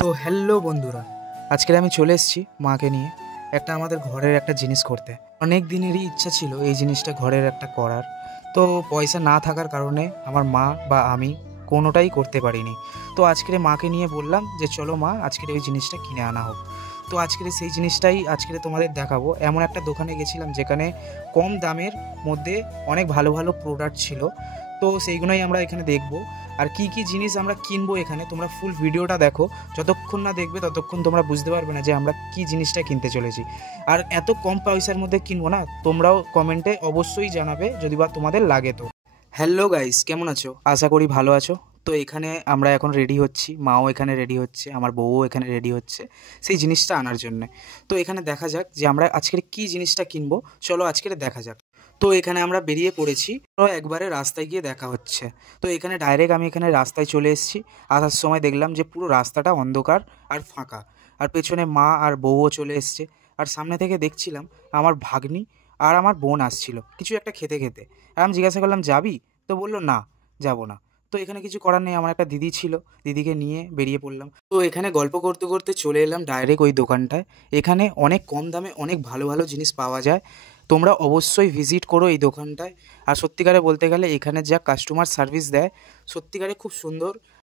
তো হ্যালো বন্ধুরা, আজকে আমি চলে এসেছি মাকে নিয়ে একটা আমাদের ঘরের একটা জিনিস করতে। অনেক দিনেরই ইচ্ছা ছিল এই জিনিসটা ঘরের একটা করার। তো পয়সা না থাকার কারণে আমার মা বা আমি কোনোটাই করতে পারিনি। তো আজকে মাকে নিয়ে বললাম যে চলো মা, আজকের ওই জিনিসটা কিনে আনা হোক। তো আজকের সেই জিনিসটাই আজকে তোমাদের দেখাবো। এমন একটা দোকানে গেছিলাম যেখানে কম দামের মধ্যে অনেক ভালো ভালো প্রোডাক্ট ছিল। তো সেইগুলোই আমরা এখানে দেখবো। আর কি কি জিনিস আমরা কিনবো এখানে তোমরা ফুল ভিডিওটা দেখো। যতক্ষণ না দেখবে ততক্ষণ তোমরা বুঝতে পারবে না যে আমরা কি জিনিসটা কিনতে চলেছি। আর এত কম পয়সার মধ্যে কিনবো না, তোমরাও কমেন্টে অবশ্যই জানাবে যদি বা তোমাদের লাগে। তো হ্যালো গাইস, কেমন আছো? আশা করি ভালো আছো। তো এখানে আমরা এখন রেডি হচ্ছি, মাও এখানে রেডি হচ্ছে, আমার বউও এখানে রেডি হচ্ছে সেই জিনিসটা আনার জন্য। তো এখানে দেখা যাক যে আমরা আজকের কি জিনিসটা কিনবো, চলো আজকের দেখা যাক। তো এখানে আমরা বেরিয়ে পড়েছি, তো একবারে রাস্তায় গিয়ে দেখা হচ্ছে। তো এখানে ডাইরেক্ট আমি এখানে রাস্তায় চলে এসেছি। আসার সময় দেখলাম যে পুরো রাস্তাটা অন্ধকার আর ফাঁকা, আর পেছনে মা আর বউও চলে এসছে। আর সামনে থেকে দেখছিলাম আমার ভাগ্নি আর আমার বোন আসছিল কিছু একটা খেতে খেতে। আর আমি জিজ্ঞাসা করলাম যাবি? তো বললো না, যাবো না। তো এখানে কিছু করার নেই, আমার একটা দিদি ছিল, দিদিকে নিয়ে বেরিয়ে পড়লাম। তো এখানে গল্প করতে করতে চলে এলাম ডাইরেক্ট ওই দোকানটায়। এখানে অনেক কম দামে অনেক ভালো ভালো জিনিস পাওয়া যায়। তোমরা অবশ্যই ভিজিট করো এই দোকানটায়। আর সত্যিকারে বলতে গেলে এখানে যা কাস্টমার সার্ভিস দেয় সত্যিকারে খুব সুন্দর।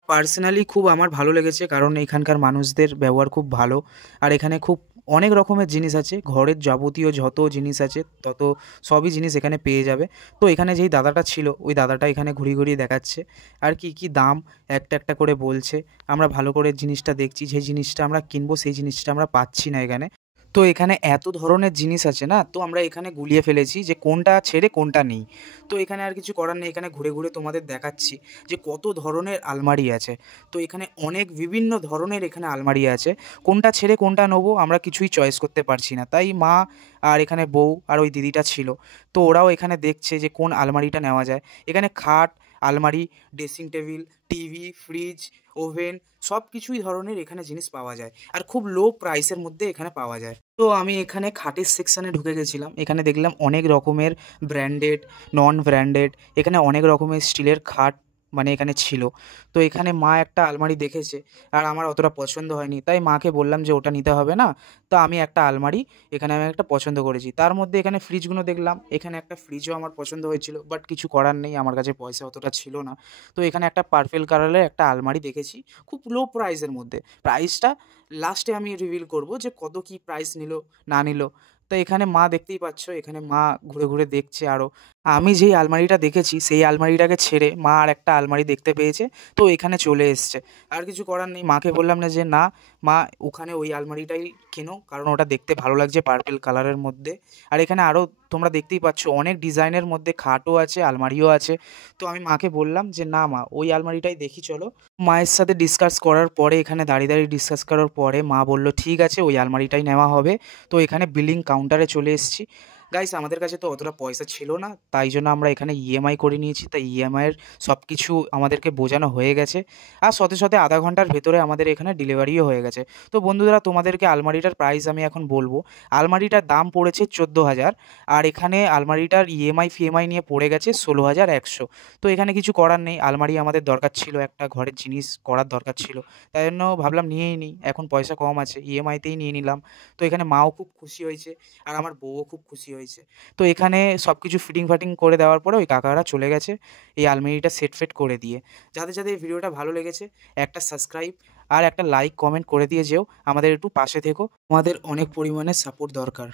পার্সোনালি খুব আমার ভালো লেগেছে, কারণ এখানকার মানুষদের ব্যবহার খুব ভালো। আর এখানে খুব অনেক রকমের জিনিস আছে, ঘরের যাবতীয় যত জিনিস আছে তত সবই জিনিস এখানে পেয়ে যাবে। তো এখানে যেই দাদাটা ছিল ওই দাদাটা এখানে ঘুরিয়ে ঘুরিয়ে দেখাচ্ছে আর কি কি দাম একটা একটা করে বলছে। আমরা ভালো করে জিনিসটা দেখছি, যে জিনিসটা আমরা কিনবো সেই জিনিসটা আমরা পাচ্ছি না এখানে। তো এখানে এত ধরনের জিনিস আছে না, তো আমরা এখানে গুলিয়ে ফেলেছি যে কোনটা ছেড়ে কোনটা নেই। তো এখানে আর কিছু করার নেই, এখানে ঘুরে ঘুরে তোমাদের দেখাচ্ছি যে কত ধরনের আলমারি আছে। তো এখানে অনেক বিভিন্ন ধরনের এখানে আলমারি আছে, কোনটা ছেড়ে কোনটা নেবো আমরা কিছুই চয়েস করতে পারছি না। তাই মা আর এখানে বউ আর ওই দিদিটা ছিল, তো ওরাও এখানে দেখছে যে কোন আলমারিটা নেওয়া যায়। এখানে খাট, আলমারি, dressing table, TV, fridge, oven সব কিছুই ধরনের এখানে জিনিস পাওয়া যায়, আর খুব লো প্রাইসের মধ্যে এখানে পাওয়া যায়। তো আমি এখানে খাটের সেকশানে ঢুকে গেছিলাম, এখানে দেখলাম অনেক রকমের ব্র্যান্ডেড, নন ব্র্যান্ডেড, এখানে অনেক রকমের স্টিলের খাট মানে এখানে ছিল। তো এখানে মা একটা আলমারি দেখেছে, আর আমার অতটা পছন্দ হয়নি, তাই মাকে বললাম যে ওটা নিতে হবে না। তো আমি একটা আলমারি এখানে আমি একটা পছন্দ করেছি। তার মধ্যে এখানে ফ্রিজগুলো দেখলাম, এখানে একটা ফ্রিজও আমার পছন্দ হয়েছিল, বাট কিছু করার নেই, আমার কাছে পয়সা অতটা ছিল না। তো এখানে একটা পার্পেল কালারের একটা আলমারি দেখেছি খুব লো প্রাইসের মধ্যে। প্রাইসটা লাস্টে আমি রিভিল করব যে কত কি প্রাইস নিল না নিল। তো এখানে মা দেখতেই পাচ্ছ, এখানে মা ঘুরে ঘুরে দেখছে আরও। আমি যেই আলমারিটা দেখেছি সেই আলমারিটাকে ছেড়ে মা আর একটা আলমারি দেখতে পেয়েছে, তো এখানে চলে এসছে। আর কিছু করার নেই, মাকে বললাম না যে না মা, ওখানে ওই আলমারিটাই কেনো, কারণ ওটা দেখতে ভালো লাগছে পার্পেল কালারের মধ্যে। আর এখানে আরও তোমরা দেখতেই পাচ্ছ অনেক ডিজাইনের মধ্যে খাটও আছে, আলমারিও আছে। তো আমি মাকে বললাম যে না মা, ওই আলমারিটাই দেখি চলো। মায়ের সাথে ডিসকাস করার পরে, এখানে দাঁড়িয়ে দাঁড়িয়ে ডিসকাস করার পরে মা বলল ঠিক আছে ওই আলমারিটাই নেওয়া হবে। তো এখানে বিলিং কাউন্টারে চলে এসেছি। গাইস আমাদের কাছে তো অতটা পয়সা ছিল না, তাই জন্য আমরা এখানে ইএমআই করে নিয়েছি। তাই ইএমআইয়ের সব কিছু আমাদেরকে বোঝানো হয়ে গেছে, আর সাথে সাথে আধা ঘন্টার ভেতরে আমাদের এখানে ডেলিভারিও হয়ে গেছে। তো বন্ধুরা তোমাদেরকে আলমারিটার প্রাইস আমি এখন বলবো। আলমারিটার দাম পড়েছে 14,000, আর এখানে আলমারিটার ইএমআই ফিএমআই নিয়ে পড়ে গেছে 16,100। তো এখানে কিছু করার নেই, আলমারি আমাদের দরকার ছিল, একটা ঘরের জিনিস করার দরকার ছিল, তাই জন্য ভাবলাম নিয়েই নিই, এখন পয়সা কম আছে ইএমআইতেই নিয়ে নিলাম। তো এখানে মাও খুব খুশি হয়েছে আর আমার বউও খুব খুশি হয়েছে। তো এখানে সব কিছু ফিটিং ফাটিং করে দেওয়ার পরে ওই কাকারা চলে গেছে এই আলমারিটা সেট ফেট করে দিয়ে। যাদের যাদের এই ভিডিওটা ভালো লেগেছে একটা সাবস্ক্রাইব আর একটা লাইক কমেন্ট করে দিয়ে যেও, আমাদের একটু পাশে থেকো, আমাদের অনেক পরিমাণে সাপোর্ট দরকার।